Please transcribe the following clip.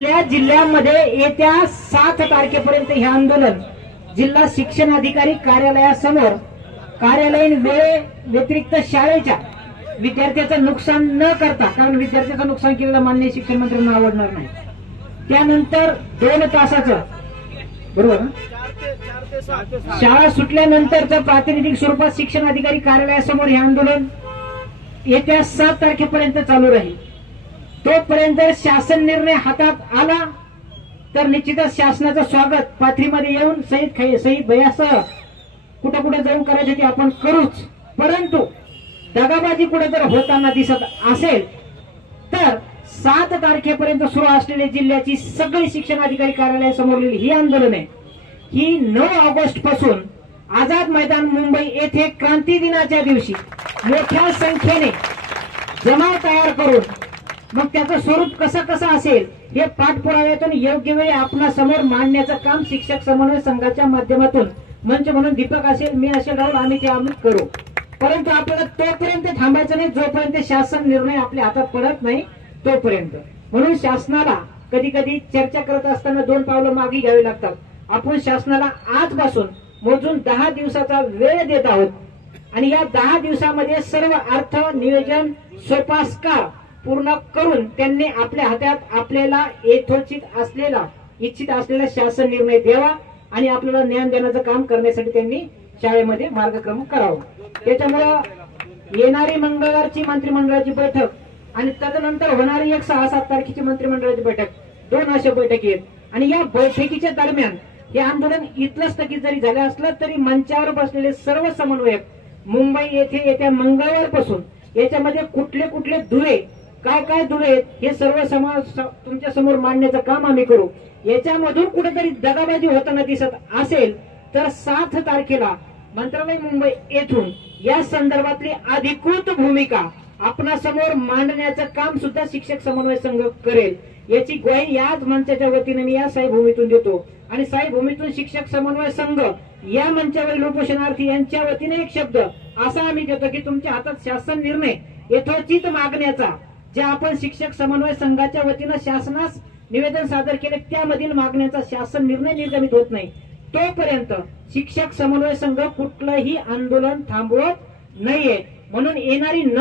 या जिल्ह्यामध्ये येत्या सात तारखेपर्यंत हे आंदोलन जिल्हा शिक्षण अधिकारी कार्यालयासमोर कार्यालयीन वेळे व्यतिरिक्त शाळेच्या विद्यार्थ्याचं नुकसान न करता कारण विद्यार्थ्याचं नुकसान केलेलं मान्य शिक्षण मंत्र्यांना आवडणार नाही. त्यानंतर दोन तासाचं बरोबर शाळा सुटल्यानंतरचं प्रातिनिधिक स्वरूपात शिक्षण अधिकारी कार्यालयासमोर हे आंदोलन येत्या सात तारखेपर्यंत चालू राहील. तोपर्यंत शासन निर्णय हातात आला तर निश्चितच शासनाचं स्वागत पाथरीमध्ये येऊन सईद खै सईद भैयासह कुठं कुठे जाऊन करायचं ते आपण करूच. परंतु दगाबाजी कुठे जर होताना दिसत असेल तर सात तारखेपर्यंत सुरू असलेल्या जिल्ह्याची सगळी शिक्षण अधिकारी कार्यालयासमोरील ही आंदोलन आहे. ही नऊ ऑगस्टपासून आझाद मैदान मुंबई येथे क्रांती दिनाच्या दिवशी मोठ्या संख्येने जमाव तयार करून मग त्याचं स्वरूप कसं कसं असेल हे पाठपुराव्यातून योग्य वेळी आपणा समोर मांडण्याचं काम शिक्षक समन्वय संघाच्या माध्यमातून मंच म्हणून दीपक असेल मी असेल राहुल आम्ही ते आम्ही करू. परंतु आपल्याला तोपर्यंत थांबायचं नाही जोपर्यंत शासन निर्णय आपल्या हातात पडत नाही तोपर्यंत. म्हणून शासनाला कधी कधी चर्चा करत असताना दोन पावलं मागे घ्यावी लागतात. आपण शासनाला आजपासून मोजून दहा दिवसाचा वेळ देत आहोत. आणि या दहा दिवसामध्ये सर्व अर्थ नियोजन सोपास्कार पूर्ण करून त्यांनी आपल्या हातात आपल्याला यथोचित असलेला इच्छित असलेला शासन निर्णय द्यावा आणि आपल्याला ज्ञान देण्याचं काम करण्यासाठी त्यांनी शाळेमध्ये मार्गक्रम करावं. त्याच्यामुळं येणारी मंगळवारची मंत्रिमंडळाची बैठक आणि तदनंतर होणारी एक सहा सात तारखेची मंत्रिमंडळाची बैठक दोन अशा बैठकी आहेत. आणि या बैठकीच्या दरम्यान हे आंदोलन इथलं स्थगित जरी झालं असलं तरी मंचावर बसलेले सर्व समन्वयक मुंबई येथे येत्या मंगळवारपासून याच्यामध्ये कुठले कुठले दुवे काय काय दुवे आहेत हे सर्व समाज तुमच्यासमोर मांडण्याचं काम आम्ही करू. याच्यामधून कुठेतरी दगाबाजी होताना दिसत असेल तर सात तारखेला मंत्रालय मुंबई येथून या संदर्भातली अधिकृत भूमिका आपणासमोर मांडण्याचं काम सुद्धा शिक्षक समन्वय संघ करेल. याची ग्वाही याच मंचाच्या वतीने मी या साई भूमीतून देतो. आणि साई भूमीतून शिक्षक समन्वय संघ या मंचावरील उपोषणार्थी यांच्या वतीने एक शब्द असा आम्ही देतो की तुमच्या हातात शासन निर्णय यथोचित मागण्याचा जे आपण शिक्षक समन्वय संघाच्या वतीनं शासनास निवेदन सादर केले त्यामधील मागण्याचा शासन निर्णय निर्गमित होत नाही. तोपर्यंत शिक्षक समन्वय संघ कुठलंही आंदोलन थांबवत नाहीये. म्हणून येणारी न